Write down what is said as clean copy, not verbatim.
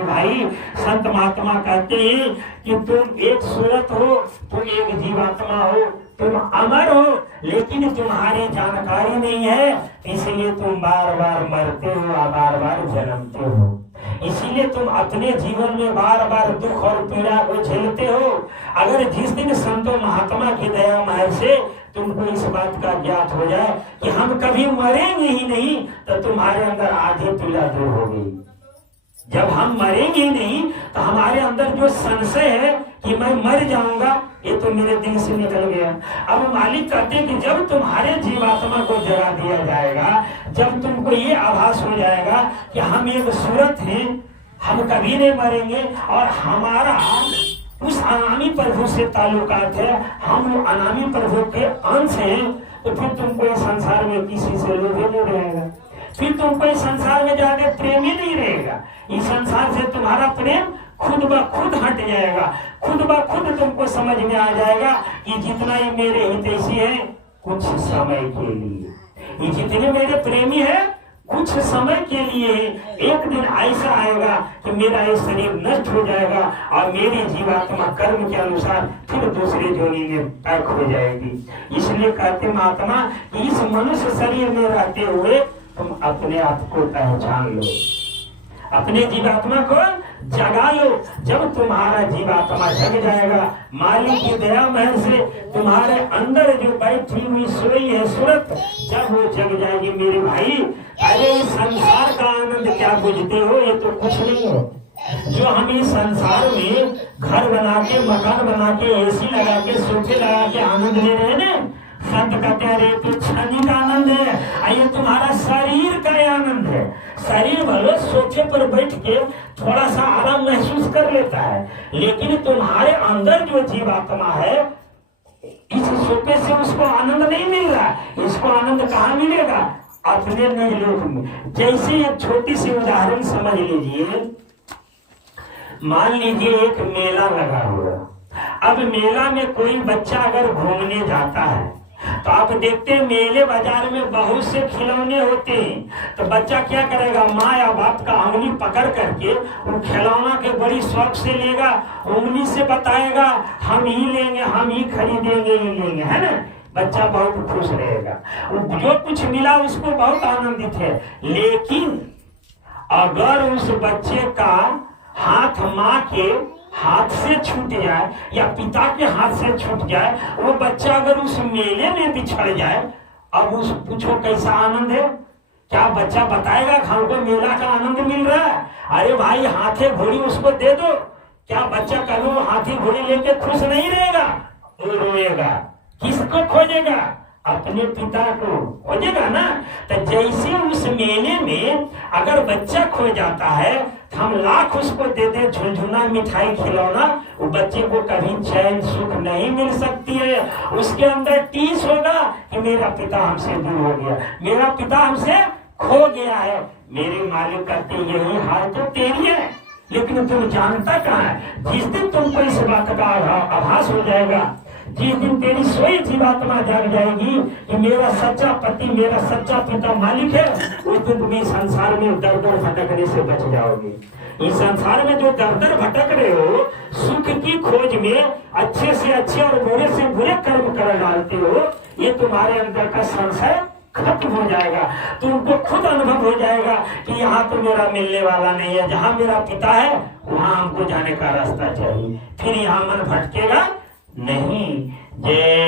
भाई संत महात्मा कहते हैं कि तुम एक सूरत हो, तुम एक जीवात्मा हो, तुम अमर हो, लेकिन तुम्हारी जानकारी नहीं है, इसलिए तुम बार बार मरते हो और बार बार जन्मते हो। इसीलिए तुम अपने जीवन में बार बार दुख और पीड़ा को झेलते हो। अगर जिस दिन संतों महात्मा की दया माया से तुमको इस बात का ज्ञात हो जाए कि हम कभी मरेंगे ही नहीं, तो तुम्हारे अंदर आधी पीड़ा दूर हो गई। जब हम मरेंगे नहीं तो हमारे अंदर जो संशय है कि मैं मर जाऊंगा, ये तो मेरे दिल से निकल गया। अब मालिक कहते हैं कि जब तुम्हारे जीवात्मा को जगा दिया जाएगा, जब तुमको ये आभास हो जाएगा कि हम एक सूरत हैं, हम कभी नहीं मरेंगे और हमारा उस अनामी प्रभु से ताल्लुकात है, हम अनामी प्रभु के अंश हैं, तो फिर तुमको इस संसार में किसी से लोभ नहीं रहेगा, फिर तुमको इस संसार में जाके प्रेम ही नहीं रहेगा। इस संसार से तुम्हारा प्रेम खुद ब खुद हट जाएगा, खुद ब खुद तुमको समझ में आ जाएगा कि जितना ही मेरे हितैषी है कुछ समय के लिए, ये जितने मेरे प्रेमी है कुछ समय के लिए, एक दिन ऐसा आएगा कि मेरा ये शरीर नष्ट हो जाएगा और मेरी जीवात्मा कर्म के अनुसार फिर दूसरे जोनी में पैक हो जाएगी। इसलिए कहते महात्मा कि इस मनुष्य शरीर में रहते हुए तुम अपने आप को पहचान लो, अपने जीवात्मा को जगा लो। जब तुम्हारा जीवात्मा जग जाएगा, मालिक की दया महर से तुम्हारे अंदर जो बैठी हुई सोई है सूरत, जब वो जग जाएगी मेरे भाई, अरे इस संसार का आनंद क्या बुझते हो, ये तो कुछ नहीं हो। जो हम इस संसार में घर बना के, मकान बना के, एसी लगा के, सोफे लगा के आनंद ले रहे हैं ना, संत कहते हैं तो क्षणिक आनंद है, ये तुम्हारा शरीर का आनंद है। शरीर भले सोफे पर बैठ के थोड़ा सा आराम महसूस कर लेता है, लेकिन तुम्हारे अंदर जो जीवात्मा है, इस सोफे से उसको आनंद नहीं मिल रहा। इसको आनंद कहाँ मिलेगा? अपने निज लोक में। जैसे एक छोटी सी उदाहरण समझ लीजिए, मान लीजिए एक मेला लगा हुआ, अब मेला में कोई बच्चा अगर घूमने जाता है तो आप देखते हैं मेले बाजार में बहुत से खिलौने होते हैं, तो बच्चा क्या करेगा, माँ या बाप का उंगली पकड़ करके उन खिलौना के बड़ी शौक से लेगा, उंगली से बताएगा हम ही लेंगे, हम ही खरीदेंगे, ही लेंगे, है ना। बच्चा बहुत खुश रहेगा, जो कुछ मिला उसको बहुत आनंदित है। लेकिन अगर उस बच्चे का हाथ माँ के हाथ से छूट जाए या पिता के हाथ से छूट जाए, वो बच्चा अगर उस मेले में बिछड़ जाए, अब उस पूछो कैसा आनंद है? क्या बच्चा बताएगा हमको मेला का आनंद मिल रहा है? अरे भाई हाथी घोड़ी उसको दे दो, क्या बच्चा कभी हाथी घोड़ी लेके खुश नहीं रहेगा? वो रोएगा। किसको खोजेगा? अपने पिता को खोजेगा ना। तो जैसे उस मेले में अगर बच्चा खो जाता है तो हम लाख उसको दे दे झुनझुना मिठाई खिलौना, वो बच्चे को कभी चैन सुख नहीं मिल सकती है। उसके अंदर टीस होगा कि मेरा पिता हमसे दूर हो गया, मेरा पिता हमसे खो गया है। मेरे मालिक कहते यही हाल तो तेरी है, लेकिन तुम जानता कहाँ है? जिस दिन तुमको इस बात का आभास हो जाएगा, जिस दिन तेरी सोई जीवात्मा जाग जाएगी कि मेरा सच्चा पति, मेरा सच्चा पिता मालिक है, उस दिन तुम इस संसार में दर दर भटकने से बच जाओगे। इस संसार में जो दर दर भटक रहे हो, सुख की खोज में अच्छे से अच्छे और बुरे से बुरे कर्म कर डालते हो, ये तुम्हारे अंदर का संशय खत्म हो जाएगा। तुमको खुद अनुभव हो जाएगा कि यहाँ तो मेरा मिलने वाला नहीं है, जहाँ मेरा पिता है वहाँ हमको जाने का रास्ता चाहिए, फिर यहाँ मन भटकेगा नहीं। जय